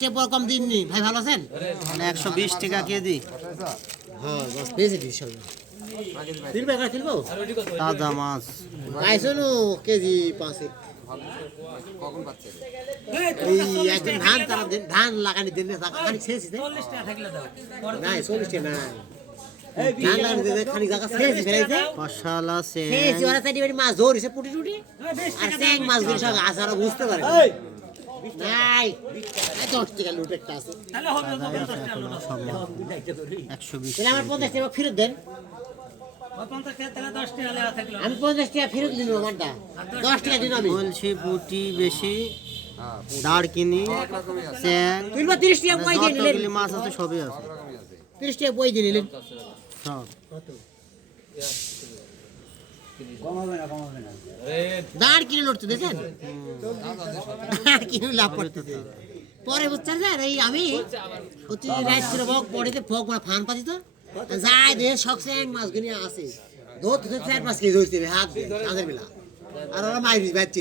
কম দিননি ভাই, ভালো আছেন? 120 টাকা কেজি হ্যাঁ বাস পেয়েছি বিশাল তিনবে কাজ তিনবো তাজা মাছ। পাইছো নো কেজি 5 কখন পাচ্ছে এই একদিন ধান তারা ধান লাগানি দিন খানি শেষ 40 টাকা থাকলে দাও নাই 40 টা নাই ধান লাগানি দিন খানি জায়গা শেষ ফেলাইছে ফসল আছে শেষ ওরা সাইডে বাড়ি মাছ ধরিছে পুটি টুটি আর স্যাং মাছ ধরে সব আসার বুঝতে পারে না। নাই 10 টাকা লুট একটা আছে তাহলে হবে 10 টাকা লোক সব 120 তাহলে আমার 50 টাকা ফেরত দেন 50 টাকা তাহলে 10 টাকা লেখা থাকলো আমি 50 টাকা ফেরত দিন আমারটা 10 টাকা দিন আমি বলছি পুটি বেশি দাঁড়কিনি চ্যাং তুলবা 30 টাকা বই দিয়ে নিলেন যতগুলি মাছ আছে সবই আছে 30 টাকা বই দিয়ে নিলেন সব দাঁড় কিনে লড়তে দেখেন দাঁড় কিনে লাভ করতেছে পরে বুঝতে পারছেন এই আমি হচ্ছে রাইস করে বক পড়েতে ফক মানে ফান পাতি তো যাই দে শখ স্যাং মাছ গুনি আছে ধরতে 4-5 কেজি ধরতে হাত দিয়ে কাঁধের বেলা আর ওরা মাইরি বাচ্চা